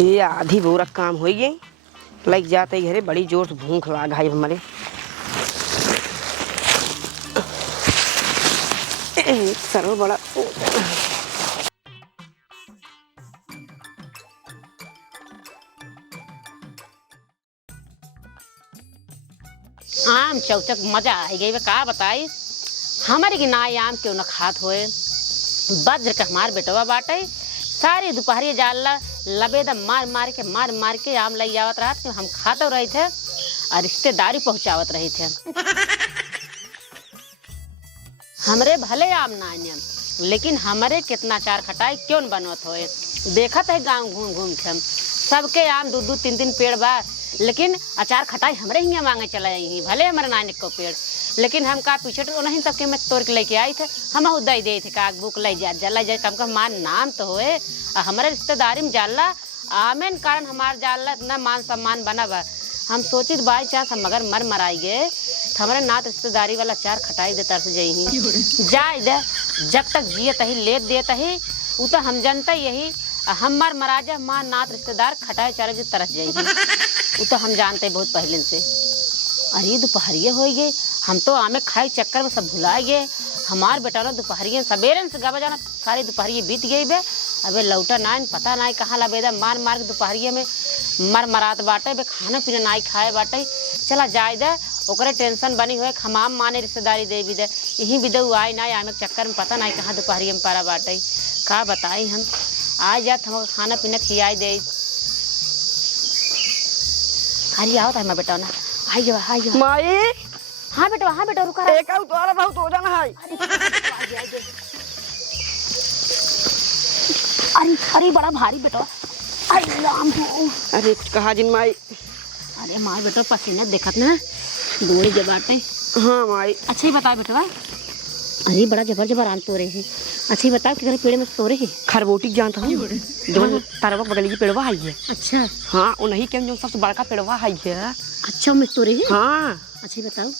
ये आधी बोरा काम हो गई, लग जाते घरे बड़ी जोर से भूख लाग है हमारे। सरो बड़ा आम चौचक मजा आ गई का बताई हमारे की ना आम क्यों न खात होए। बज्र का हमार बेटवा बाटे सारी दोपहरी जाला लबेदा मार मार के आम लई जावत रहा तो हम खाते रहे थे और रिश्तेदारी पहुंचावत रहे थे। हमरे भले आम ना आने लेकिन हमारे कितना चार खटाई क्यों न बनवत होए। देखत है गांव घूम घूम के हम सबके आम दो दो तीन तीन पेड़ बा लेकिन अचार खटाई हमरे ही मांगे चला यही भले हमारे नानी को पेड़ लेकिन हम का पीछे तो नहीं सबके मैं तोड़ के लेके आई थे हम उदय दे थे का बुक ले जा कम का मान नाम तो होए हमारे रिश्तेदारी में जाला आमेन कारण हमार जाला इतना मान सम्मान बना बा। हम सोची बाई चांस हम मगर मर मराई गए तो हमारे नात रिश्तेदारी वाला चार खटाई दे तरस जाई जाए दे जब तक जियत ही ले देता ही वो तो हम जनता यही हम मर मराजा माँ नात रिश्तेदार खटाई चार बजे तरस जाएगी वो तो हम जानते बहुत पहले से। अरे दोपहरिये हो गए हम तो आमे खाए चक्कर में सब भुला गए। हमार बेटा ना दोपहरिये सवेरे से गवा जाना सारी दोपहरिये बीत गई बे अबे लौटा ना पता ना कहाँ लबेदा मार मार के दोपहरिये में मर मरात बाटे बे खाना पीना ना खाए बाटे चला जाए दे ओकरे टेंशन बनी हुए हमाम माने रिश्तेदारी दे भी दे यही भी दे आई ना आमे चक्कर में पता ना कहाँ दोपहरिये में पारा बाटे का बताई हम आ जात हम खाना पीना खियाई दे। अरे आओ था बेटा ना आई माई। हाँ बेटा रुका एक तोरा बहुत हो जाना है। अरे बड़ा भारी बेटा अरे राम अरे कहा जिन माई। अरे मार बेटा पसीना देखत ना दूरी जब बाटे। हाँ माई। अच्छा ही बता बेटा अरे बड़ा जबर आम तोड़े हैं। अच्छा ही बताओ कि पेड़ में तोड़े हैं खरबोटी जानता हूँ जो तारवा बगल की पेड़वा आई है। अच्छा हाँ वो नहीं क्या जो सबसे बड़का पेड़वा आई है। अच्छा में तोड़े हैं। हाँ अच्छा ही बताओ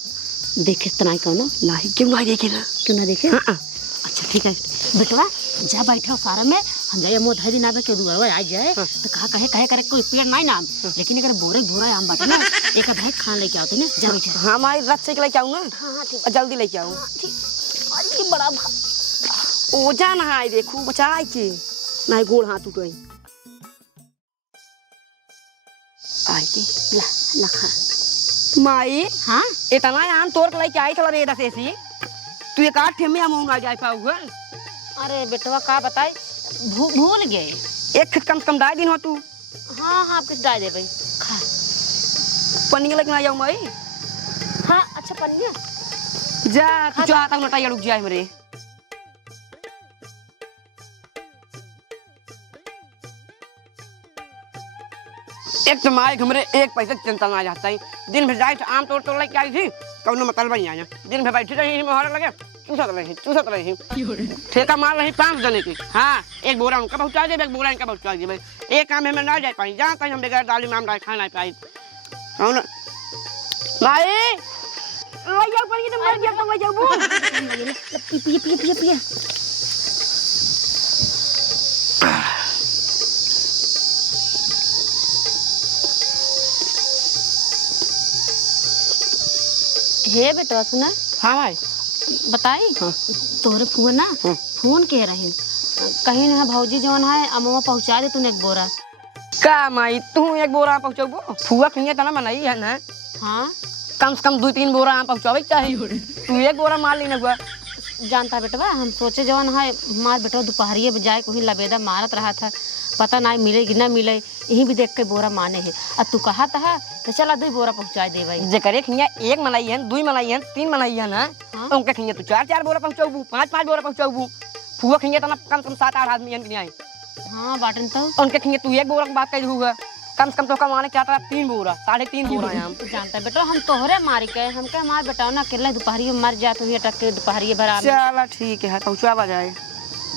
देखे तो नहीं कौन नहीं क्यों नहीं देखे ना क्यों ना देखे। हाँ। अच्छा ठीक है बेटवा जा बैठो सारा में हम जाइए मोह धरी ना के दुआ आ जाए तो कहे करे कोई पेड़ नहीं नाम लेकिन अगर बोरे भूरा आम बाटे ना एक भाई खान लेके आओ ना जा बैठे। हाँ माई रथ से लेके आऊँ ना। हाँ ठीक जल्दी लेके आऊँ। ठीक अरे बड़ा ओ जाना है देखू बचाए के नहीं गोड़ हाथ उठो आई के ला खा माई। हाँ इतना आम तोड़ के लेके आई थला रे दसे सी तू एक आठ ठेमे आम ना जाए पाऊगा। अरे बेटवा का बताई भूल गए एक कम से कम 2 दिन हो तू। हाँ आप किस डाल दे भाई खा पनिया लेके ना जाऊँ माई। हाँ अच्छा पनिया जा तू चाहता हूँ नटाई रुक जाए मेरे। एक तो माई हमरे एक पैसे की चिंता ना जाता है दिन भर जाए आम तोड़ तोड़ लेके आई थी कौन मतलब नहीं आया दिन भर बैठी रही मोहर लगे चूसत रही ठेका मार रही 5 जने की। हाँ एक बोरा उनका पहुँचा दे एक बोरा इनका पहुँचा दे एक काम है मैं ना जा पाई जहाँ तक हम बगैर दाली में आम खा नहीं पाई कौन माई ले जाओ पर ये तो मर गया तो ले जाओ पिए हे बेटवा सुना। हाँ भाई बताई हाँ। तोरे फुआ ना फोन कह रहे कहीं ना भौजी जवन है अमवा पहुंचा दे तूने एक बोरा का माई तू एक बोरा पहुँचाबो फुआ कहीं तना बनाई है ना। हाँ कम से कम 2-3 बोरा आम पहुँचावे चाहिए तू एक बोरा मार लेना हुआ। जानता बेटवा हम सोचे जवन है मार बेटवा दोपहरिये जाए कोई लबेदा मारत रहा था पता ना मिलेगी ना मिले यही भी देख के बोरा माने है अब तू कहा था तो चला 2 बोरा पहुँचा दे भाई जेकरे खिया 1 मनाई है 2 मनाई है 3 मनाई है ना। हाँ? उनके खिया तू 4-4 बोरा पहुँचाबू 5-5 बोरा पहुँचाबू फुआ खिया तना कम से कम 7-8 आदमी हैं नहीं। हाँ बाटन तो उनके खिया तू 1 बोरा की बात कर हुआ कम से कम तो कमाने क्या था 3 बोरा 3.5 बोरा है हम जानता बेटा हम तोहरे मारी के हम क्या मार बेटा ना अकेले दोपहरिये में मर जा तू अटक के दोपहरिये भर आ चला ठीक है पहुँचावा जाए।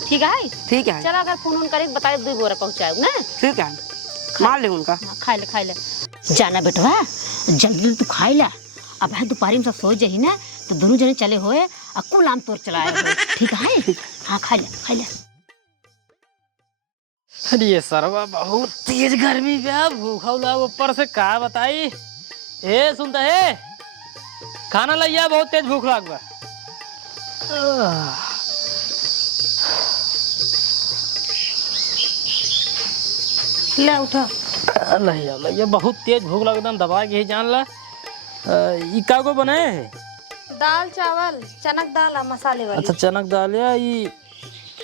ठीक है चला अगर फोन करे बता 2 बोरा पहुँचाए ना। ठीक है मार ले उनका खाई ले जाना बेटवा जल्दी तू खाई ला। अब है दोपहरी में सब सो जाही ना तो दोनों जने चले होए और कुल आम तोड़ चलाए हो। ठीक है? हाँ खा ले खा ले। अरे ये सरवा बहुत तेज गर्मी बा, भूखा उला ऊपर से का बताई। ए सुनता है, खाना लइया, बहुत तेज भूख लाग बा। ले उठा। लइया लइया बहुत तेज भूख लग, एकदम दबा के ही जान ला। ई कागो बने है? दाल चावल चनक दाल है मसाले वाली। अच्छा चनक दाल या ई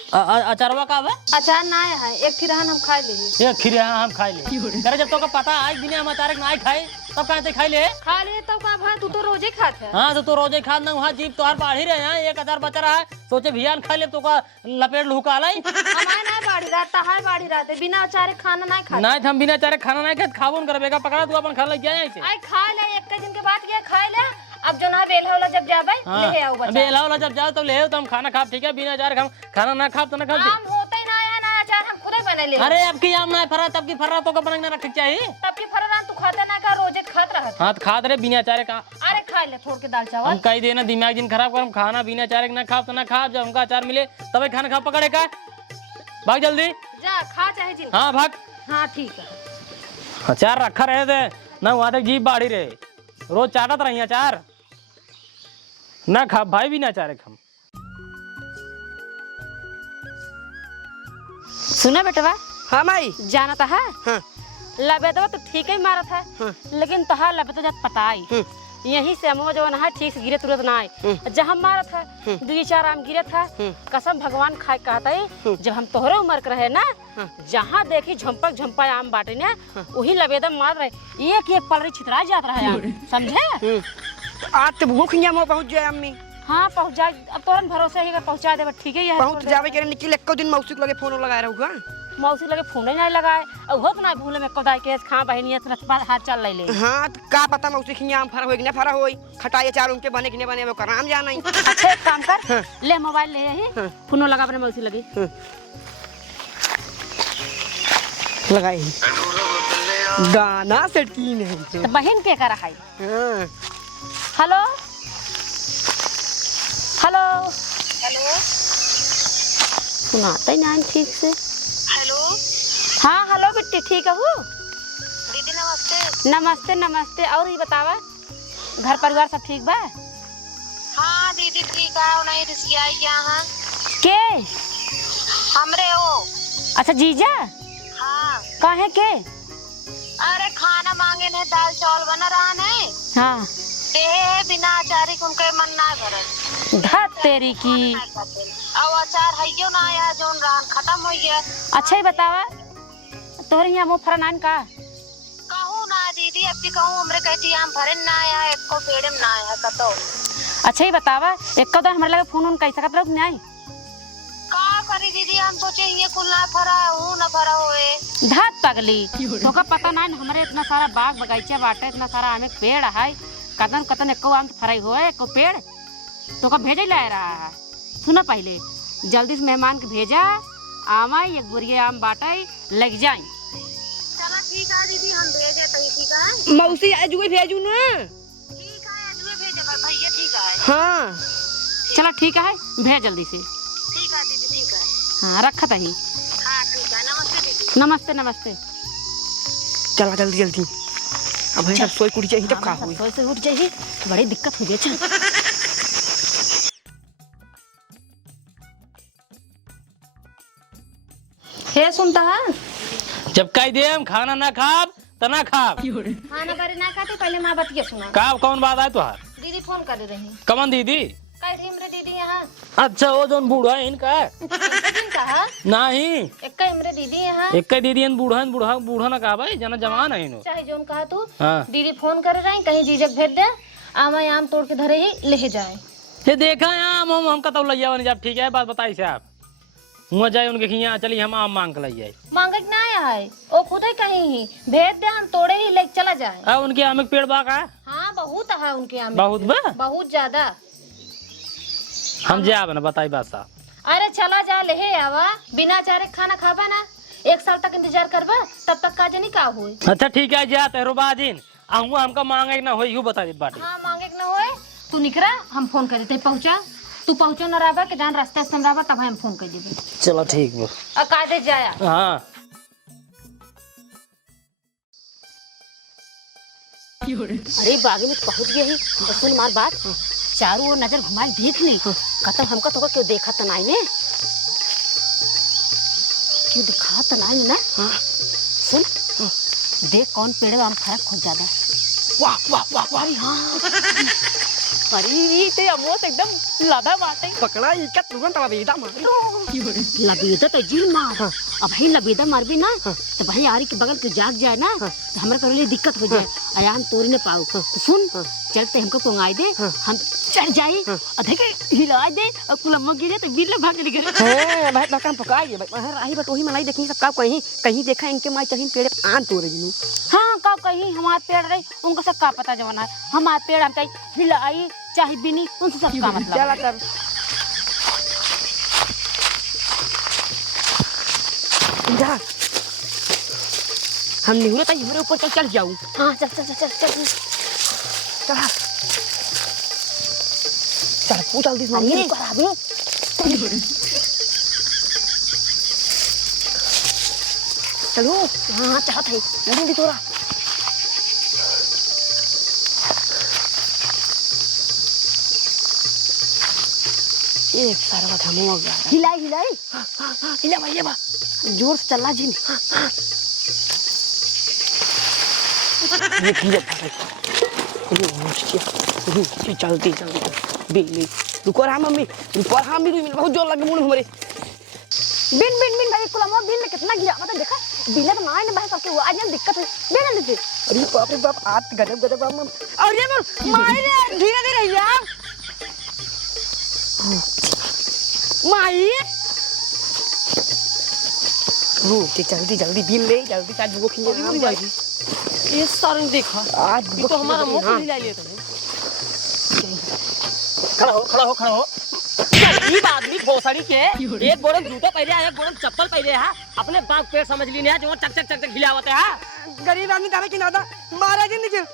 अचारवा का बा? अचार ना है, एक ठिरहन हम खा ली। ये खिरे हम खाई ले। करे जब तो का पता आज दिन हम अचारक ना खाए तब कहां से खाई ले? खा लिए तो का भाई, तू तो रोजे खाते है। हाँ तो रोजे खा ना, वहाँ जीप तोहार बाढ़ ही रहे हैं, 1000 बचा रहा है, सोचे भियान खा ले तो का लपेट लुका लाई। हमारे ना बाड़ी रात तहार बाड़ी रात बिना अचारे खाना ना खा। नहीं हम बिना अचारे खाना नहीं खाते, खाबो न करबेगा, पकड़ा तू अपन खा लग गया ऐसे। आई खा ले, एक दिन के बाद ये खा ले। अब जो ना बेला वाला जब जाबे ले आओ बच्चा। बेला वाला जब जाओ तो ले तो हम खाना खा, ठीक है? बिना अचारे खाना ना खा तो ना खा। आम होते ही ना है ना, अचार हम खुदे बना ले। अरे अब की आम ना फरा तब की फरा तो का बनाना रख चाहिए। तब की फररान तू खाता ना का, रोजे खात रहा। हाँ तो खा दे बिना अचारे का। अरे खा ले थोड़ के दाल चावल। हम कही देना दिमाग दिन खराब कर, खाना बिना अचारे ना खा तो ना खा, जब हमका अचार मिले तभी खाना खा। पकड़े का भाग जल्दी। जा खा चाहे जिन। हाँ भाग। हाँ ठीक है। अचार रखा रहे थे ना, वहां तक जीप बाढ़ी रहे, रोज चाटत रही अचार ना खा भाई, भी ना अचार हम। सुना बेटवा, हाँ माई। जाना था है? हाँ। लबेदवा तो ठीक ही मारा था। हाँ। लेकिन तहार लबेदवा जब पताई यही से हमो जो ना ठीक से गिरे तुरंत ना आए। जब हम मारा था 2-4 आम गिरे था, कसम भगवान खाए कहता है जब हम तोहरे उम्र के रहे ना, जहाँ देखी झंपक झंपा आम बाटे ना वही लबेदम मार रहे, एक एक पलरी छितरा जात रहा है। समझे? आज तो भूख नहीं हम पहुँच जाए अम्मी। हाँ पहुँच जाए, अब तोरन भरोसे ही पहुँचा दे। ठीक है पहुँच जावे के निकल एको दिन मौसी के लगे फोन लगाए रहूगा। मौसी लगे फोन नहीं लगाए और होत ना भूले में कदाई के खा बहनियत हाथ चल ले। हाँ तो का पता मौसी के आम फरा होई कि ना फरा होई, खटाई चार उनके बने कि नहीं बने वो कराम जाना ही। अच्छा एक काम कर, ले मोबाइल ले यही फोन लगा अपने मौसी लगी। लगाई गाना सेट की नहीं। तो बहन के करा है? हाँ। हेलो हेलो हेलो सुनाता ही ना ठीक से। हेलो हाँ हेलो बिट्टी, ठीक है हूँ दीदी नमस्ते। नमस्ते नमस्ते। और ये बतावा घर परिवार सब ठीक बा? हाँ दीदी ठीक है, नहीं रिसियाई क्या है के हमरे हो। अच्छा जीजा हाँ काहे के? अरे खाना मांगे ने, दाल चावल बना रहा ने। हाँ देहे बिना अचारी उनके मन ना भरत। धत तेरी की। अब अचार हइयो ना आया, जोन रान खत्म हो गया। अच्छा ही बतावा तोहरे यहाँ मुँह फरनान का कहूँ ना दीदी, अब भी कहूँ हमरे कहती आम भरन ना आया, एको पेड़े में ना आया कतो। अच्छा ही बतावा एक कदम हमारे लगे फोन कैसा कत लोग नहीं का करी दीदी, हम सोचे ये कुल ना फरा हूँ ना फरा होए। धत पगली तोका पता ना हमारे इतना सारा बाग बगीचा बाटे, इतना सारा आम के पेड़ है, कतन कतन एको आम फराई होए एको पेड़ तो का भेजे ला रहा है। सुना पहले जल्दी से मेहमान के भेजा, आमा एक बुरिया आम बाटे लग जाए। चलो ठीक है दीदी, हम भेजे तो ठीक है। मौसी आज भी भेजू ना। ठीक है आज भेजे भैया, ठीक है। हाँ चलो ठीक है भेज जल्दी से। ठीक है दीदी ठीक है। हाँ रखत ही। हाँ ठीक है, नमस्ते दीदी। नमस्ते नमस्ते। चला जल्दी जल्दी, अब हम सब सोई कुड़ी चाहिए तब का हुई। सोई से उठ जाइए, बड़ी दिक्कत हो गई। चल हे सुनता है, जब कही दे हम खाना ना खाब तो ना खाब। खाना बारे ना खाते, पहले माँ बतिया सुना। का कौन बात है तुहार? दीदी फोन कर रही। कमन दीदी? कह रही हमरे दीदी यहाँ। अच्छा वो जोन बूढ़ा है इनका कहा नहीं, एक हमरे दीदी यहाँ। एक दीदी बूढ़ा बूढ़ा बूढ़ा ना कहा भाई, जना जवान है इनो। चाहे जोन कहा तू। हाँ। दीदी फोन कर रही, कहीं जीजक भेज दे, आमा आम तोड़ के धरे ही ले जाए। ये देखा आम हम कतौ लैया बन जब ठीक है, बात बताई से आप हुआ जाए उनके खिया चली हम आम मांग के लैया मांगे ना आया है, वो खुद ही कहीं ही भेज दे, हम तोड़े ही ले चला जाए। अब उनके आम के पेड़ बा का? हाँ बहुत है उनके आम, बहुत बा, बहुत ज्यादा। हम जाब ना बताई बात साहब। अरे चला जा ले आवा, बिना चारे खाना खाबा ना, 1 साल तक इंतजार करबा, तब तक का जनी का हुई। अच्छा ठीक है जा तेरो बाजिन, आहू हमका मांगे ना होई, यू बता दे बाटे। हाँ मांगे के ना होए, तू निकरा हम फोन कर देते पहुंचा, तू पहुंचो न रहबा के जान रास्ते से रहबा तब हम फोन कर देबे। चलो ठीक बा। आ काजे जाया। हाँ अरे बागे में पहुंच गए ही, सुन मार बात, चारों ओर नजर घुमाई देख ली, कतल हमका तो क्यों देखा त नहीं ने, क्यों दिखा त नहीं ना। सुन देख कौन पेड़ में आम फरक खूब ज्यादा। वाह वाह वाह वाह, अरे हाँ अरे ते अमोस एकदम लादा बाटे। पकड़ा इका तुरंत लबेदा मारी। लबेदा तो जील मार, अब भाई लबेदा मार भी ना तो भाई आरी के बगल के जाग जाए ना तो हमरा करे लिए दिक्कत हो जाए, आयाम तोरी ने पाऊ। तो सुन चलते हमको पोंगाई दे, हम चढ़ जाए और देखे हिला दे और कुलम्मा गिरे तो बिल्ला भाग निकले। है भाई लका पकाई भाई बाहर आई बट वही मलाई देखी सब का कहीं कहीं देखा इनके माई चाहिए पेड़ पे आम तोड़े जिनु। हाँ का कहीं हमारे पेड़ रही उनको सब का पता जवाना है, हमारे पेड़ हम चाहिए हिलाई चाहे बिनी उनसे सब का मतलब। चला कर जा हम निहुरे तई हमरे ऊपर चल जाऊं। हाँ चल चल चल चल चल चला चल पूछ जल्दी से अरे कराबे चलो। हाँ चाहत है जल्दी तोरा एक सारा बात हम हो गया। हिलाई हिलाई। हाँ हिला भाई ये बा जोर से चला जी। ये की जब ये चलती चलती बिल्ली रुको रहा मम्मी, रुको रहा मम्मी, बहुत जोर लगे मुंह हमारे। बिन बिन बिन भाई कुलमा बिन में कितना गिरा मतलब देखा बिना तो मार ने भाई सबके वो आज दिक्कत है बिना लेते। अरे बाप आज गजब गजब मम अरे मारे धीरे धीरे यार माई जल्दी जल्दी बिल ले जल्दी आज वो खिंचे ये सारे देखा आज तो हमारा मुंह हिला लेता है। खड़ा हो खड़ा हो खड़ा हो। गरीब आदमी भोसड़ी के एक बोरम जूते पहले आया, एक बोरम चप्पल पहले है, अपने बाप पेड़ समझ ली नहीं है जो चक चक चक चक हिलावत है। गरीब आदमी तारे की नादा मारा जी निकल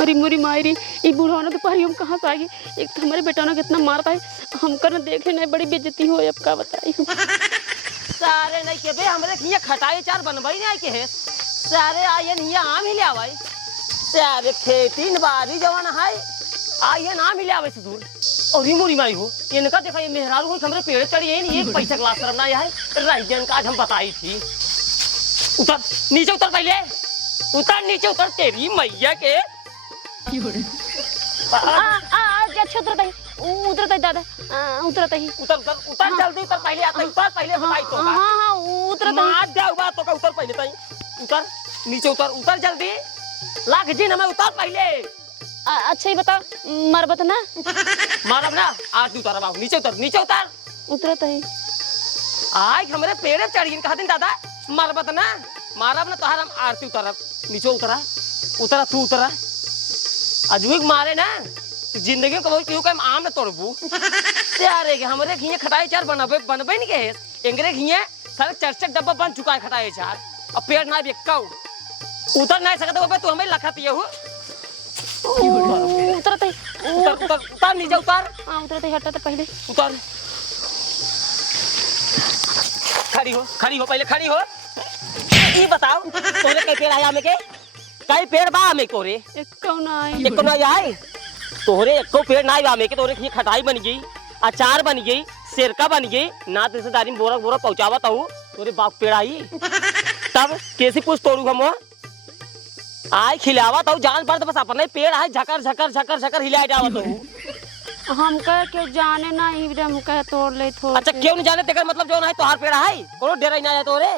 अरे मोरी मायरी ये बुढ़ाना तो पारी हम कहाँ से आएगी, एक तो हमारे बेटा ना कितना मारता है हमका ना देखे नहीं बड़ी बेइज्जती हो अब का बताई। सारे नहीं के बे हमरे हिया खटाई चार बनवाई नहीं के है, सारे आयन हिया आम ही ले आवाई, सारे खेती बाड़ी जवान है आयन आम ही ले आवे से दूर। और ही मोरी माई हो इनका देखा ये मेहरारू हो हमरे पेड़ चढ़ी है नहीं, एक पैसा क्लास करना है रंजन का आज हम बताई थी। उतर नीचे उतर पहले, उतर नीचे उतर तेरी मैया के अच्छा उतरता ही उतरता ही दादा उतरता ही उतर उतर उतर जल्दी उतर पहले आता उतर पहले बताई तो हाँ हाँ उतरता मार दे बात तो का उतर पहले ताई उतर नीचे उतर उतर जल्दी लाख जी ना मैं उतर पहले। अच्छा ही बता मरबत ना मारब ना आज उतर बाबू नीचे उतर उतरता ही आज हमारे पेड़े चढ़ी कहा दिन दादा मरबत ना मारब ना तोहार हम आरती उतरब नीचे उतरा उतरा तू उतरा अजूक मारे ना जिंदगी में कभी क्यों कम आम न तोड़बू यारे के हमरे घिये खटाई चार बनबे नहीं के एंगरे घिये सारे चरचक डब्बा बन चुका है खटाई चार अब पेड़ ना बेक्का उतर नहीं सकते हो तू हमें लखती हो उतरता ही उतर उतर उतर नीचे उतर हाँ उतरता ही हटा तो पहले उतर खड़ी हो पहले खड़ी हो। ये बताओ तोरे कई पेड़ आया में के कई पेड़ बा में तोरे एक कौन आई एक ना आए तोरे एको पेड़ ना आवे के तोरे खटाई बन गई अचार बन गई सिरका बन गई ना रिश्तेदारी में बोरा बोरा पहुंचावत हूँ तोरे बाप पेड़ आई तब कैसे कुछ तोड़ू हम आय खिलावत हूँ जान पर बस अपने पेड़ आए झकर झकर झकर झकर हिला जावत हूँ। हम कह के जाने ना ही हम कह तोड़ ले थोड़ा। अच्छा क्यों नहीं जाने तेकर मतलब जो ना है तोहार पेड़ है कोनो डेरा ना है तोरे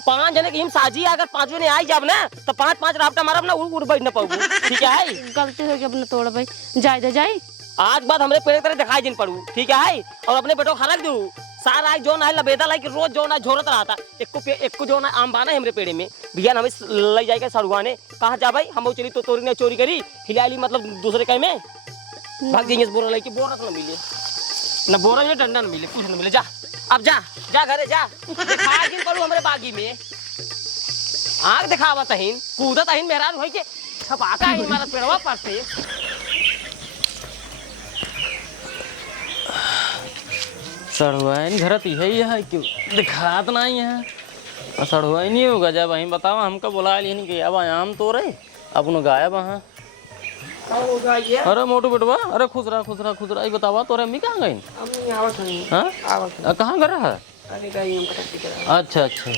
5 जने की हिम साजी अगर 5 जने आई जब ना तो 5 राफ्टा मारब ना उड़ बैठ न पाऊँ ठीक है गलती हो गई अपने तोड़ भाई जाए दे जाए आज बाद हमरे पेड़ तरह दिखाई दिन पड़ू ठीक है और अपने बेटो खा रख दू सारा जो ना है लबेदा लाई रोज जो ना झोरत रहा था एक जो ना आम बाना है हमरे पेड़ में भैया हमें ले जाएगा सड़ुआने कहा जा भाई हम चली तो तोरी ने चोरी करी हिलाली मतलब दूसरे कहीं में भाग जाएंगे बोरा लेके बोरा तो न मिले न बोरा में डंडा न मिले कुछ न मिले जा अब जा जा घरे जा दिखा जिन करू हमरे बागी में आग दिखावा तहिन कूदत तहिन मेहरान होई के छपाका ही हमारा पेड़वा पर से सड़वाइन घरत यही है क्यों दिखात नहीं है सड़वाइन ही होगा जब वहीं बताओ हमको बुला लिया कि अब आम तो रहे अपन गायब वहाँ अरे मोटू बेटवा अरे खुश रहा ये बतावा तोरे अम्मी कहाँ गई हाँ कहाँ घर है अच्छा अच्छा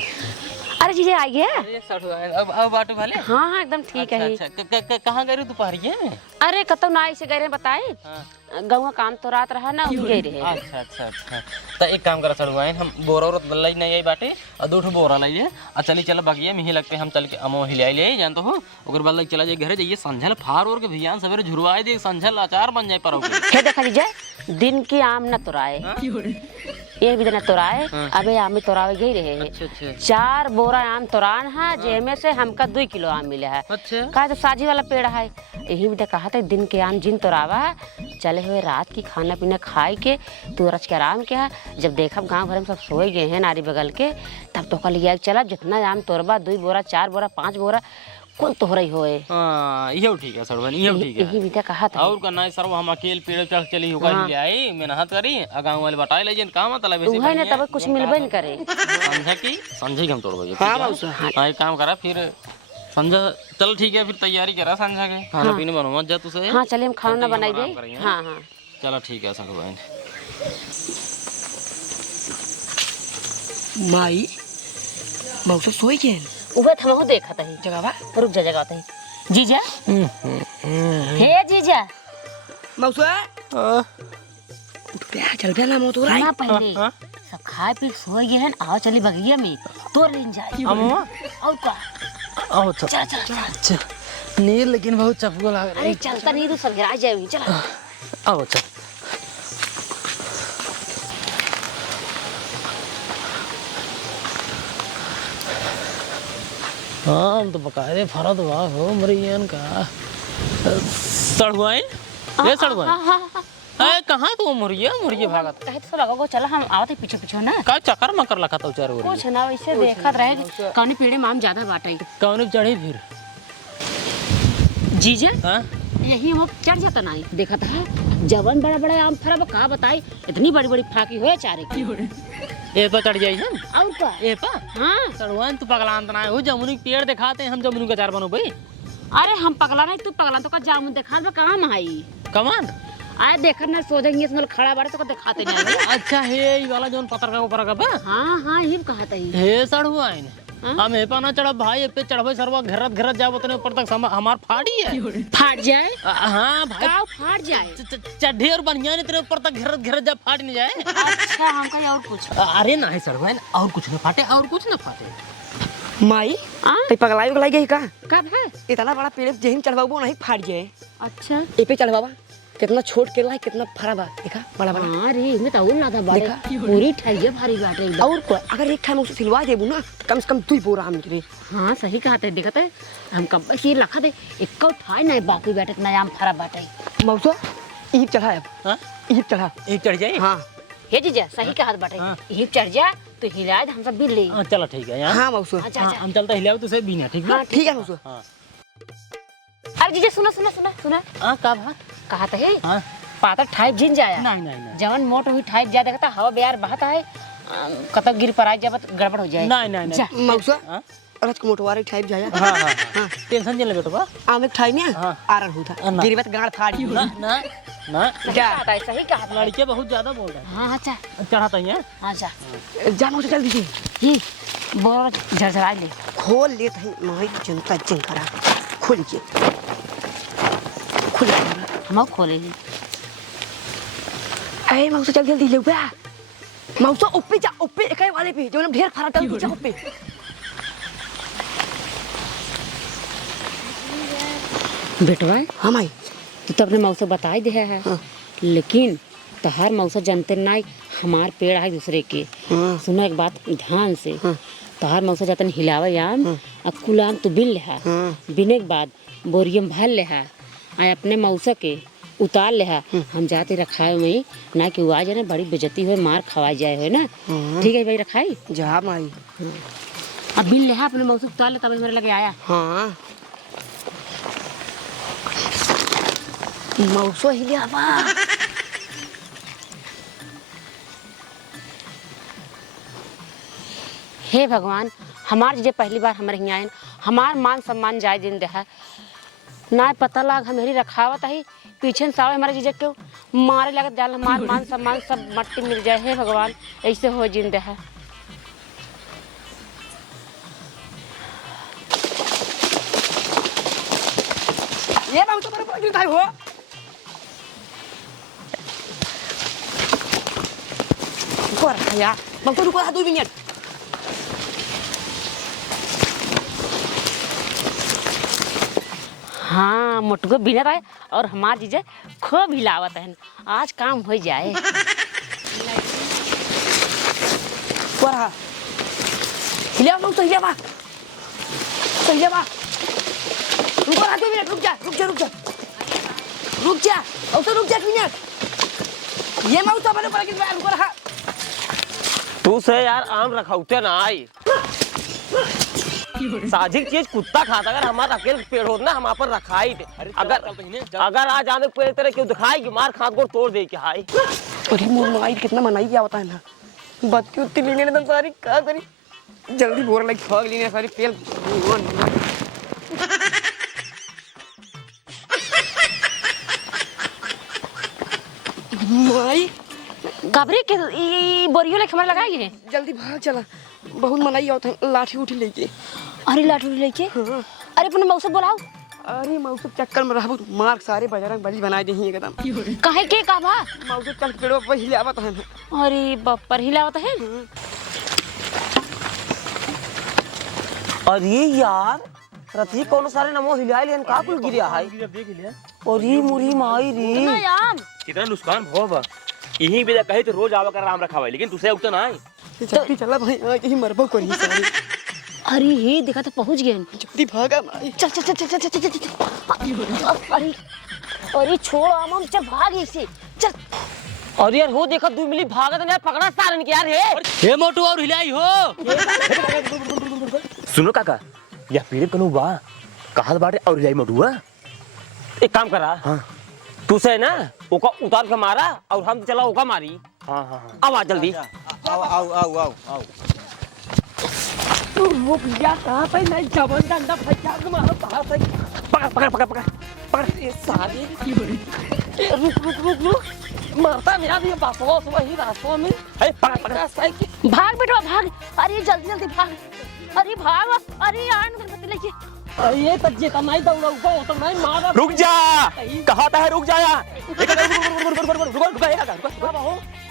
अरे जीजा आइए। अरे सड़वाइन अब बाटो वाले हाँ हाँ एकदम ठीक है। अच्छा कहाँ गए दोपहरिए में अरे कतो ना ऐसे गए बताए गौवा काम तो रात रहा ना गए रहे। अच्छा तो एक काम करा सड़वाइन हम बोरा और लई नहीं आई बाटे और 2 बोरा लाइए और चल बगिया में ही लगते हम चल के अमो हिलाई ले जानते हो ओकर बाद लग चला जाए घरे जाइए संझल फार और के भियान सवेरे झुरवाए दे संझल अचार बन जाए पर हे देखा जीजा दिन की आम न तोराए एक भी दिन तोराए अबे आम में तोरावे गई रहे हैं। अच्छा 4 बोरा आम तोरान है जेमे से हमका 2 किलो आम मिले है। अच्छा कहा तो साजी वाला पेड़ है यही भी कहा था दिन के आम जिन तोरावा है चले हुए रात की खाना पीना खाए के तू रच के आराम किया जब देखा गांव भर में सब सोए गए हैं नारी बगल के तब तो कल लिया चला जितना आम तोरबा 2 बोरा 4 बोरा 5 बोरा कौन तोहरा ही होए। हां ये ठीक है सड़वाइन ये ठीक है यही भी कहा था और करना है सर वो हम अकेले पेड़ चढ़ चली होगा ले आई मेहनत करी गांव वाले बताए ले जन काम तला वैसे उहे ने तब कुछ मिलबे न करे समझे हम तोड़बे हां एक काम करा फिर संझा चल ठीक है फिर तैयारी करा संझा के खाना पीने बनवा मत जा तू से हां चलिए हम खाना बनाई दे। हां हां चलो ठीक है सड़वाइन माई मौसा सोई के उहे थमहु देखत है जगहवा रुक जा जगह है जीजा हे जीजा मौसा क्या चल गया ना मो तो ना पहले सब खाए पी सोए गए हैं आओ चली बगिया में तोड़ लेन जाए अम्मा और का आओ चल चल नीर लेकिन बहुत चपको लग रहा अरे चलता नहीं तो सब गिरा जाए चल आओ चल हाँ हम तो बकायदे फरद हुआ हो मरियन का सड़वाइन ये सड़वाइन अरे कहाँ तू मुरिया भागत कहे तो लगो चला हम आवते पीछे पीछे ना का चक्कर मकर लखा तो चार ओर कुछ ना वैसे देखत रहे कौन पेड़े माम ज्यादा बाटे कौन चढ़ी फिर जीजा हां यही हम चढ़ जाता नहीं देखा था जवन बड़ा बड़ा आम फरा का बताई इतनी बड़ी बड़ी फाकी होए चारे की ये तो चढ़ जाई हम और का ये पा हां सड़वाइन तू पगलान तना हो जमुनी पेड़ दिखाते हम जमुनी का चार बनो भाई अरे हम पगला नहीं तू पगला तो का जामुन देखा बा काम आई कमान आए देखर ना सोचेंगे इसमें खड़ा बाड़े तो को दिखाते नहीं अच्छा हे ये वाला जोन पत्थर का ऊपर का बा हां ही कहता ही हे सड़वाइन हम ए पाना चढ़ा भाई ए पे चढ़बे सरवा घेरत जाब उतने ऊपर तक हमार फाड़ी है फाट जाए हां भाई का फाट जाए चढ़े और बढ़िया ने तेरे ऊपर तक घेरत जा फाट नहीं जाए अच्छा हम कहीं और कुछ अरे नहीं सड़वाइन और कुछ ना फाटे और कुछ ना फाटे माई ते पगलाई गई का कब है इतना बड़ा पेड़ जहिन चढ़वाबो नहीं फाट जाए अच्छा ए पे चढ़वाबा कितना छोट केला है कितना फरा बा देखा बड़ा बड़ा हां रे इसमें तो और ना था बड़े पूरी ठैया भारी बाटे एकदम और को अगर एक खाम उसे सिलवा देबू ना कम से कम 2 बोरा आम निकले। हां सही कहते देखते हम कब ये लखा दे एक उठाए नहीं बाकी बैठे ना आम फरा बाटे मौसा ईब चढ़ा अब हां ईब चढ़ा एक चढ़ जाए हां हे जीजा सही कहत बाटे ये चढ़ जा तो हिलाए हम सब बिल ले हां चलो ठीक है यार हां मौसा अच्छा हम चलते हिलाओ तो से बिना ठीक है ठीक है मौसा। हां अरे जीजा सुनो हां का भा कहा था है हां पातर ठाइप जिन जाया नहीं जवन मोट हुई ठाइप जा देखता हवा बेयार बहता है कतक गिर पर आ जाए गड़बड़ हो जाए नहीं मौसा रच को मोटवारे टाइप जाया हां टेंशन नहीं ले बेटा आम एक ठाई ना आरन होता गिरबत गाड़ फाड़ी ना ना ना क्या आता है सही कहा लड़के बहुत ज्यादा बोल रहे हैं हां अच्छा चढ़ाता ही है अच्छा जा मौसा चल दीजिए ये बोर झरझरा ले खोल लेत है माई जनता करा खोल के हम खोले ही अरे मौसा चल जल्दी ले बा मौसा ऊपर जा ऊपर एकाई वाले पे जो ढेर फरा चल जा ऊपर बेटवा हां माई तो अपने मौसा बता ही दिया है लेकिन तहार मौसा जानते नहीं हमार पेड़ है दूसरे के सुनो एक बात ध्यान से तहार मौसा जतन हिलावे आम कुल आम तो बिन ले बिने के बाद बोरियम भर ले है अपने मौसा के उतार ले है हम जाते रखाए वहीं ना कि वो आ जाए ना बड़ी बेइज्जती हो मार खवा जाए हो ना। ठीक है भाई रखाई जा माई। अब बिल ले अपने मौसू उतार ले तब मेरे लगे आया। हाँ मौसो ही लिया बा। हे भगवान हमार जे पहली बार हमारे यहाँ आए हमार मान सम्मान जाए दिन दे है ना पता लाग हमेरी रखावत है पीछे से सावे हमारे जीजा क्यों मारे लगत जाल हमार मान सम्मान सब मट्टी मिल जाए। हे भगवान ऐसे हो जिंदे है। ये बाबू तो मेरे को गिरता हो। रुको यार बाबू रुको 2 मिनट। हाँ मोटको बिना है और हमार जीजा खूब हिलावत है आज काम हो जाए। कोरा हिला बाबू तो हिला बा तो हिला बा। रुको 2 मिनट रुक जा अब तो रुक जा 1 मिनट। ये माऊ तो बने पर कि रुको रहा तू से यार आम रखौते ना आई साजिक चीज कुत्ता खाता अगर हमारा अकेले पेड़ होता ना हम पर रखाई थे। अगर आज आने पेड़ तेरे क्यों दिखाई कि मार खात को तोड़ दे के हाई। अरे मोर माई कितना मनाई क्या होता है ना बात क्यों इतनी लेने एकदम सारी क्या करी जल्दी बोर लग भाग लेने सारी पेल माई कबरे के बोरियो लेके हमारे लगाई है। जल्दी भाग चला बहुत मनाई होता है लाठी उठी लेके। अरे लाठी लेके अरे अपने मौसम बोलाओ। अरे मौसम चक्कर में रहबू मार सारे बजरंग बली बनाए दे एकदम काहे के का बा मौसम चल पेड़ों पर हिले आवत है। अरे बप्पर हिलावत है। अरे यार रथी कौन सारे नमो हिलाए लेन का कुल गिरिया हाय। अरे मुरी माई रे ना यार कितना नुकसान हो बा यही बेजा कहे तो रोज आवा कर आम रखावे लेकिन तुसे उतना ना आई। जल्दी चला भाई यही मरबो करी सारी। अरे हे देखा तो पहुंच गए। जल्दी भागा भाई चल चल चल चल चल चल। अरे अरे छोड़ आम चल भाग इसे चल। अरे यार हो देखा 2 मिली भागत यार पकड़ा सारन के यार हे मोटू और हिलाई हो। सुनो काका या पीड़े कनु बा कहत बाटे और हिलाई मोटुआ एक काम करा हाँ। तू से ना ओका उतार के मारा और हम चला ओका मारी। हाँ हाँ हाँ अब आ जल्दी आओ वो भैया कहां पे नहीं जबन डंडा फटा के मारो कहां पे पकड़ ये सारी रुक मारता मेरा भी बासवा वही रास्तों में है पकड़ साइकिल भाग बेटा भाग। अरे जल्दी जल्दी भाग। अरे भाग अरे आन गणपति लेके ये तज्जे का नहीं दौड़ाऊगा तो नहीं मारा। रुक जा कहता है रुक जाया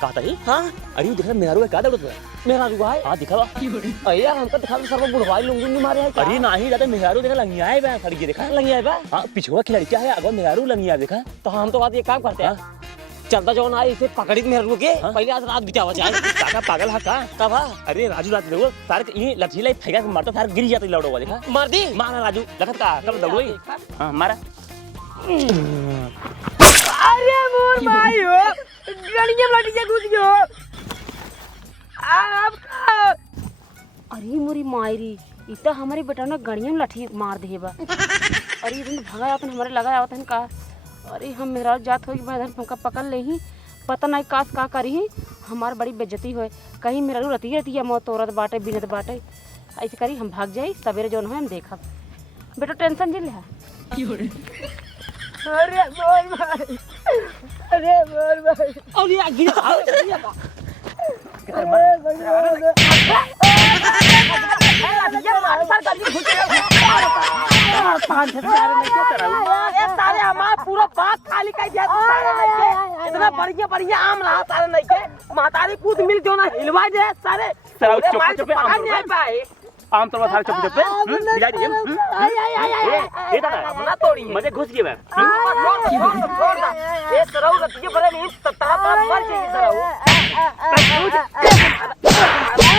कहता ही हाँ अरे दिख रहा मेरा क्या दौड़त है मेरा रुआ है हाँ दिखा अरे हमको दिखा सर्व बुढ़वाई लुंगी नहीं मारे है अरे नहीं ज्यादा मेहरारू देखा लंगिया है बे खड़ी देखा लंगी है बा हाँ पिछुआ खिलाड़ी क्या है अगर मेहरारू लंगिया देखा तो हम तो बात ये काम करते हैं चलता जो ना इसे पकड़ी मेरे रुके पहले आज रात बितावा जाए काका पागल है का कब अरे राजू रात देखो सारे ये लठी लाई फेंका के मारता सारे गिर जाते लौड़ो देखा मार दी मारा राजू लगत का कब दौड़ोई हां मारा अरे मोर भाई हो गड़िया लटी जा घुस गयो आप अरे मोरी मायरी इतना हमारी बेटा ना गड़िया में लाठी मार दे बा। अरे ये भगा अपन हमारे लगा आवत है का। अरे हम मेरा जात हो मैं इधर हमका पकड़ ले ही पता नहीं कास का करी ही हमार बड़ी बेइज्जती होए कहीं मेरा रती रहती है मौत औरत बाटे बिनत बाटे ऐसे करी हम भाग जाई सवेरे जो है हम देखब बेटा टेंशन जिल है। अरे मोर भाई और ये गिर सारे हमारा पूरा बात खाली कर दिया इतना बढ़िया आम रहा सारे नहीं के मातारी कूद मिल जो ना हिलवा दे सारे भाई आम तो सारे चुप चुप पे बिगाड़ दिए ये दादा तोड़ी मजे घुस गए मैं ये सरौ रतिये बरे नहीं तता मर जाएगी सरौ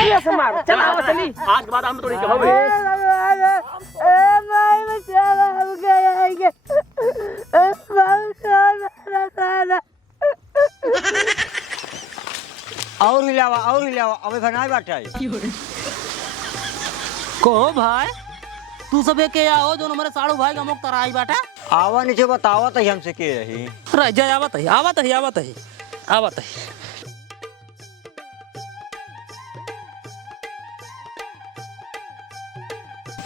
ये से मार चला चली आज के बाद आम तोड़ी के होवे भाई बचा हम गए और हिलावा अबे बनाए बाटे कहो भाई तू सब के आओ जो हमारे साड़ू भाई का मुख तराई बाटा आवा नीचे बतावा तो हमसे के रही रह जा आवत है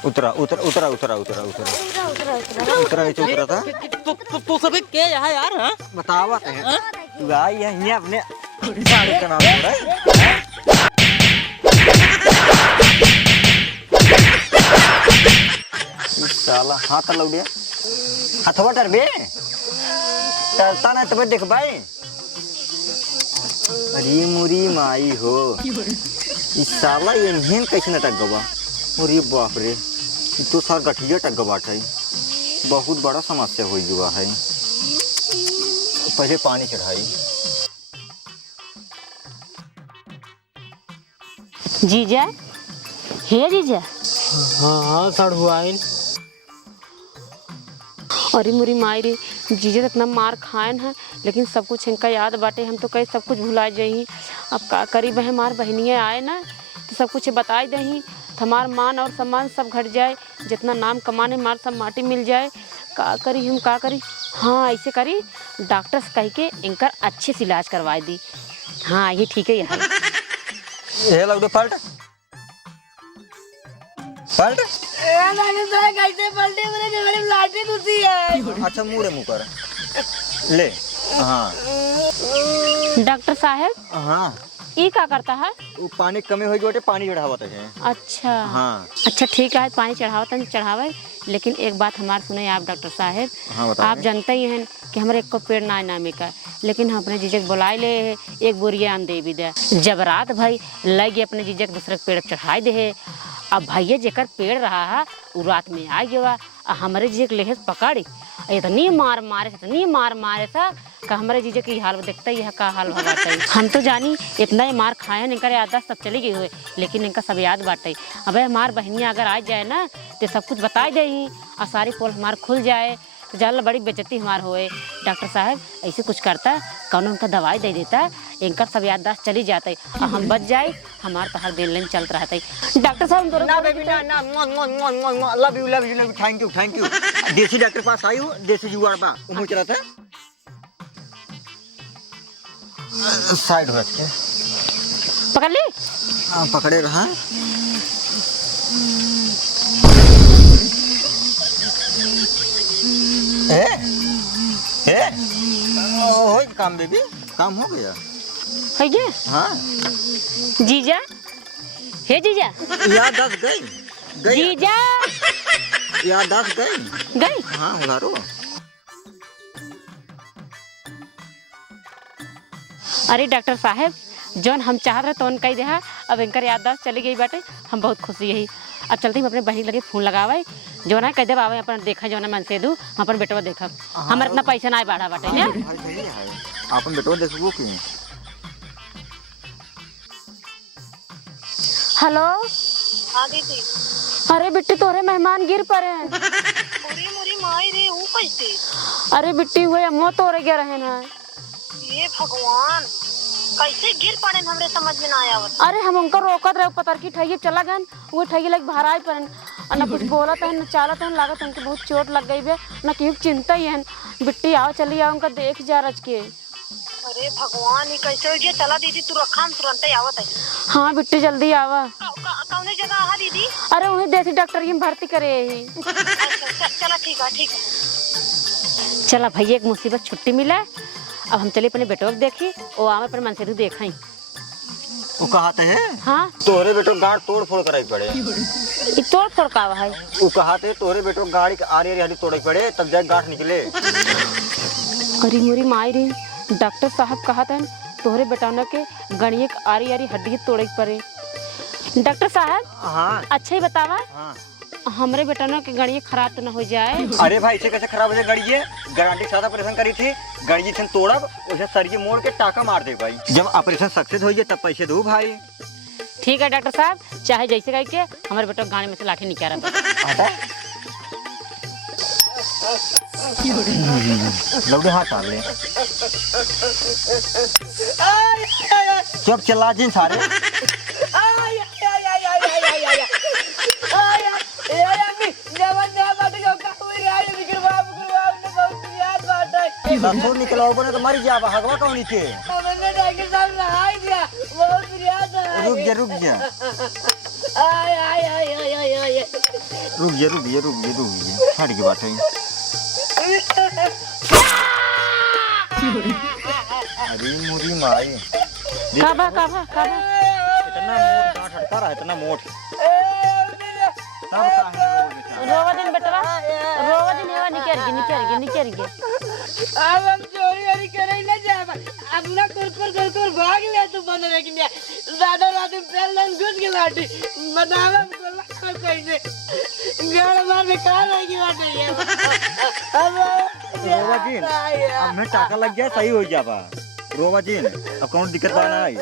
उतरा था तू सब के यहाँ यार हाँ बतावा तो है तू आई है यहाँ अपने साड़ी का नाम बोल रहा साला हाथ लग गया हथवा डर बे डरता ना तब देख भाई अरे मुरी माई हो इस साला ये निहन कैसे न टक गवा अरे बाप रे ये तो सार गठिया टक गवाट है बहुत बड़ा समस्या हो जुआ है पहले पानी चढ़ाई जीजा हे जीजा हाँ साड़ू आइन अरे मुरी माई रे जीजा तो इतना मार खायन है लेकिन सब कुछ इनका याद बाटे हम तो कहीं सब कुछ भुला जाही अब का करी बह हमार बहनियाँ आए ना तो सब कुछ बताई दही हमार मान और सम्मान सब घट जाए जितना नाम कमाने मार सब माटी मिल जाए का करी हम का करी हाँ ऐसे करी डॉक्टर से कह के इनका अच्छे से इलाज करवा दी हाँ ये ठीक है यार ये लग दो पलट कैसे पलटे मेरे घर में लाठी घुसी है अच्छा मुड़े मुँह कर ले हाँ डॉक्टर साहब हाँ ये क्या करता है वो पानी कमी हो गई पानी चढ़ावत है अच्छा हाँ अच्छा ठीक है पानी चढ़ावता चढ़ावे लेकिन एक बात हमारे सुने आप डॉक्टर साहब हाँ बताइए। आप जानते ही हैं कि हमारे एक को पेड़ ना नामे का लेकिन हम अपने जीजक बुलाए ले एक बोरिया आम दे भी दे जब रात भाई लगे अपने जीजक दूसरे पेड़ चढ़ाए दे अब भैया जेकर पेड़ रहा है वो रात में आ गया हमारे जीजक लेहे पकड़ी इतनी मार मारे था कि हमारे जीजे की हाल देखता ही है का हाल भगाता है हम तो जानी इतना ही मार खाए इनका याददाश्त सब चली गई हुए लेकिन इनका सब याद बाटे अब हमार बहनियाँ अगर आ जाए ना तो सब कुछ बता दही और सारी पोल हमार खुल जाए तो जान बड़ी बेइज्जती हमार होए डॉक्टर साहब ऐसे कुछ करता कौन उनका दवाई दे देता इनका सब याददाश्त चली जाता है और हम बच जाए हमार तो हर दिन लेन चलता रहता है डॉक्टर साहब ना बेबी ना लव यू थैंक यू देसी डॉक्टर पास आई हूँ देसी जुगाड़ बा उमर चला था साइड हो के पकड़ ली हाँ पकड़े रहा हो काम बेबी काम हो गया है ये हाँ जीजा हे जीजा याददाश्त गई जीजा याददाश्त गई हाँ उधारो अरे डॉक्टर साहब जौन हम चाह रहे तो उनका ही देहा अब इनकर याददाश्त चली गई बाटे हम बहुत खुशी यही अब चलते हम अपने बहन लगे फोन लगावे जो ना कह देव आवे अपन देखा जो ना मन से दू हम अपन बेटवा देखब हमारे इतना पैसा ना बढ़ा बाटे ना अपन बेटवा देखबो की हेलो हाँ दीदी अरे बिट्टी तोरे मेहमान गिर पड़े हैं पूरी मुरी माई रे वो कैसे अरे बिट्टी हुए अम्मो तोरे गिर रहे हैं ये भगवान कैसे गिर पड़े हमरे समझ में ना आया अरे हम उनका रोकत रहे पतर की ठगी चला गन वो ठगी लग भराई पर न कुछ बोलत है न चालत है लागत उनके बहुत चोट लग गई बे न कि चिंता ही है बिट्टी आओ चली आओ उनका देख जा रच के अरे भगवान ये कैसे हो गया चला दीदी तू रखा हम तुरंत ही आवत है हाँ बिट्टी जल्दी आवा कौन जगह आ दीदी अरे वही देसी डॉक्टर की भर्ती करे ही चला ठीक है चला भैया एक मुसीबत छुट्टी मिला अब हम चले अपने बेटो को देखी वो आवे पर मन से देखा ही वो कहते है हाँ तोरे बेटो गाड़ तोड़ फोड़ कराई पड़े ये तोड़ फोड़ का है वो कहते तोरे बेटो गाड़ी आरी आरी हरी तोड़े पड़े तब जाके गांठ निकले अरे मोरी माई रे डॉक्टर साहब कहा था तोहरे बेटाना के गणिये आरी आरी हड्डी तोड़े पड़े डॉक्टर साहब हाँ अच्छा ही बतावा हाँ हमरे बेटाना के गणिये खराब तो ना हो जाए अरे भाई इसे कैसे खराब हो जाए गाड़िये गारंटी ज्यादा ऑपरेशन करी थी गाड़ी से तोड़ब उसे सरिये मोड़ के टाका मार दे भाई जब ऑपरेशन सक्सेस हो जाए तब पैसे दो भाई ठीक है डॉक्टर साहब चाहे जैसे कह के हमारे बेटा गाड़ी में से लाठी निकाल रहा लौटे हाथ डाल ले चुप चला जिन सारे। दसो निकलाओ बने तो मर जा हगवा कौन के। रुक जा रुक जा हट के बात है। अरे मुरी माई काबा इतना मोट गांठ हटका रहा है, इतना मोट। रोवा दिन बेटवा रोवा दिन हेवा निकर गे अब हम चोरी करे ना जाब। अब ना कुरकुर भाग ले तू बन रे कि दादा रात पहले घुस के बाटी बतावा हमको कैसे गाड़ मार में कहां रहेगी बाटे ये। अब रोवा जी अब मैं टाका लग गया सही हो जाबा। रोवा जी अब कौन दिक्कत बा ना आई।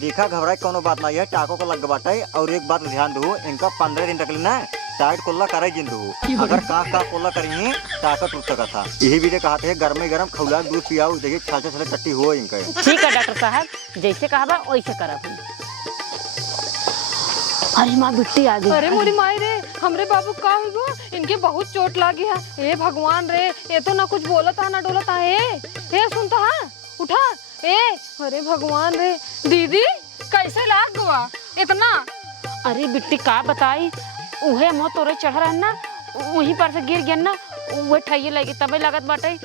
देखा घबराए कोनो बात नहीं है, टाको को लग बाटे। और एक बात ध्यान दो, इनका 15 दिन तक ना टाइट कोल्ला करे जिन दो। अगर का कोल्ला करेंगे टाका टूट सका था। यही भी कहा थे गरम खौला दूध पियाओ, देखिए छाले टट्टी हो इनका। ठीक है डॉक्टर साहब, जैसे कहा बा वैसे करब। अरे माँ बिट्टी आ गई। अरे मोरी माई रे, हमरे बाबू का हुआ? इनके बहुत चोट लागी है। ए भगवान रे, ये तो ना कुछ बोलता है ना डोलता है। ए सुनता है, उठा। ए अरे भगवान रे, दीदी कैसे लाग गवा इतना? अरे बिट्टी का बताई, उहे मुँह तोरे चढ़ रहा ना, वहीं पर से गिर गया ना, वही ठइये लगी तबे लागत बाटे।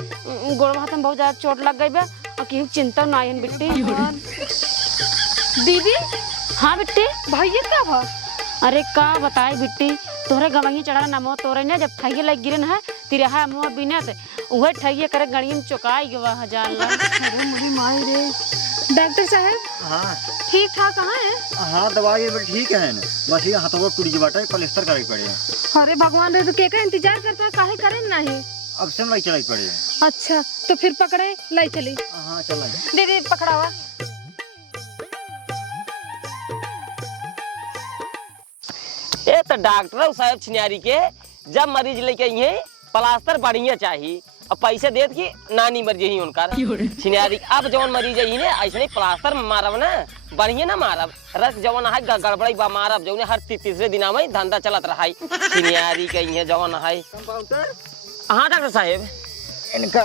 गोड़ हाथ में बहुत ज्यादा चोट लग गई बा और केहू चिंता ना है बिट्टी। दीदी हाँ बिट्टी भैया का भा? अरे का बताई बिट्टी, तोरे गवही चढ़ा ना मुँह तोरे ने जब ठइये लग गिरन है तिरहा मुँह बिनत उहे ठइये करे गड़िया में चुकाई गवा हजार ला। अरे मोरी माई रे। डॉक्टर साहब हाँ ठीक ठाक कहाँ है? हाँ दवाई ठीक है ना, बस ये हाथों टूट जी बाटे, प्लास्टर करे पड़े। अरे भगवान रे, तो के का इंतजार करता है, काहे करे नहीं? अब से नहीं चलाई पड़े। अच्छा तो फिर पकड़े लाई चली। हाँ चला दीदी पकड़ावा। ए तो डॉक्टर साहब छिनियारी के जब मरीज लेके आइए प्लास्टर बढ़िया चाहिए और पैसे देत की नानी मर जही उनका छिनियारी। अब जवन मरीज आई ने ऐसे प्लास्टर मारब ना बढ़िया ना मारब, रस जवन है गड़बड़ी बा मारब जवन हर तीसरे दिन में धंधा चलत रहा छिनियारी के ये जवन है। हाँ डॉक्टर साहब इनका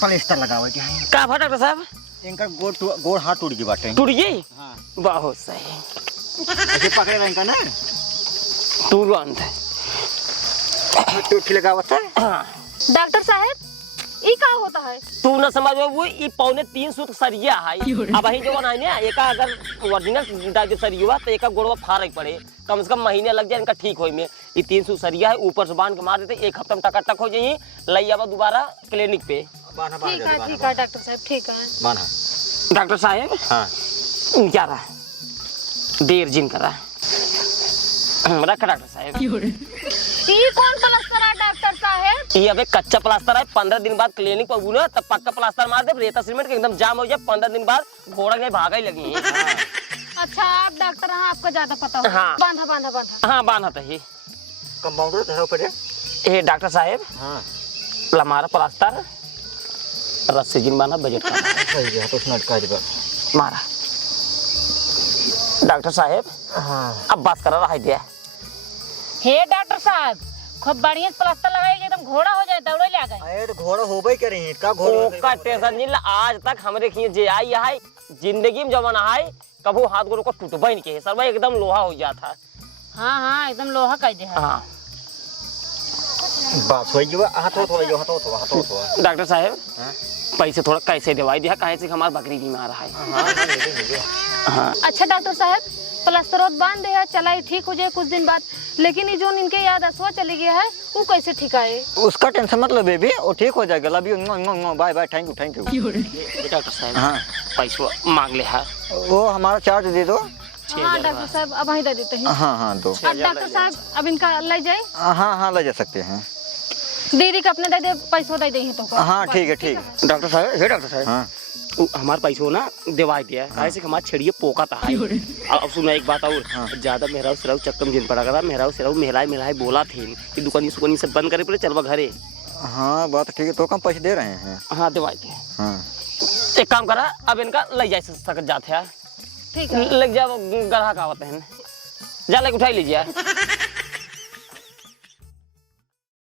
प्लास्टर लगावे के है। का भा डॉक्टर साहब? इनका गोड़ हाथ टूट गई बाटे। टूट गई? हाँ बहुत सही। ऐसे पकड़े रहे इनका ना तुरंत टूट लगावत है। हाँ डॉक्टर साहब ई का होता है? तू न समझ वो ई 3.25 सूत सरिया है। अब वही जो है ना एका अगर ओरिजिनल डाल के सरिया तो एका गोड़वा फाड़ पड़े, कम से कम महीने लग जाए इनका ठीक होए में। ये 3 सूत सरिया है, ऊपर से बांध के मार देते, एक हफ्ते में टक हो जाइए, लई आवा दोबारा क्लिनिक पे। ठीक है डॉक्टर साहब, ठीक है। बाना डॉक्टर साहब हाँ क्या रहा देर जिन कर रहा रखा डॉक्टर साहब। ये कौन प्लास्टर है डॉक्टर साहब? ये अबे कच्चा प्लास्टर है, 15 दिन बाद क्लिनिक पर बुला तब पक्का प्लास्टर मार दे, रेता सीमेंट के एकदम जाम हो जाए, 15 दिन बाद घोड़ा के भागा ही लगी है। अच्छा आप डॉक्टर हैं, आपको ज्यादा पता होगा। हाँ। बांधा। हाँ बांधा तो ही कंपाउंडर तो है ऊपर। ये डॉक्टर साहब हाँ हमारा प्लास्टर रस्सी जिन बांधा बजट का सही है तो उसने अटका देगा मारा। डॉक्टर साहब हाँ अब बात कर रहा है दिया। हे डॉक्टर साहब खूब बढ़िया प्लास्टर लगाएंगे एकदम घोड़ा हो जाए दौड़े ले आ गए। अरे घोड़ा होबे करें का घोड़ा ओका टेंशन नहीं, आज तक हमरे खिए जे आई है जिंदगी में जवन है कबो हाथ गोड़ को टूटबे नहीं के सर, एकदम लोहा हो जाता। हाँ एकदम लोहा कह दे। हाँ बात होई जो हाथ हो। डॉक्टर साहब हाँ? पैसे थोड़ा कैसे दवाई दिया, कहे से हमारा बकरी बीमार है। हाँ अच्छा डॉक्टर साहब प्लास्टर बांध दे है, चला ठीक हो जाए कुछ दिन बाद, लेकिन ये जो इनके याद असवा चली गया है वो कैसे ठीक आए? उसका टेंशन मत लो बेबी, वो ठीक हो जाएगा। Love you, bye bye, thank you. Doctor साहब हाँ पैसा मांग ले है, वो हमारा चार्ज दे दो। हाँ डॉक्टर साहब अब वहीं दे देते हैं। हाँ दो। अब डॉक्टर साहब अब इनका ले जाए। हाँ ले जा सकते हैं। दीदी का अपने दे दे पैसा दे देंगे तो। हाँ ठीक है। डॉक्टर साहब हे डॉक्टर साहब हाँ हमारे पैसों ना दवाई दिया है, ऐसे हमारे छड़िए पोका था। अब सुना एक बात और, ज्यादा मेहराव सिराव चक्कर में जिन पड़ा करा, मेहराव सिराव मेहलाई बोला थे कि दुकानी सब बंद करे पड़े चलवा घरे। हाँ बात ठीक है, तो कम पैसे दे रहे हैं। हाँ दवाई दे। हाँ एक काम करा, अब इनका ले जा सकत जाते हैं। ठीक है। लग जाओ, ग्राहक आवते हैं। जा लेके उठाई लीजिए।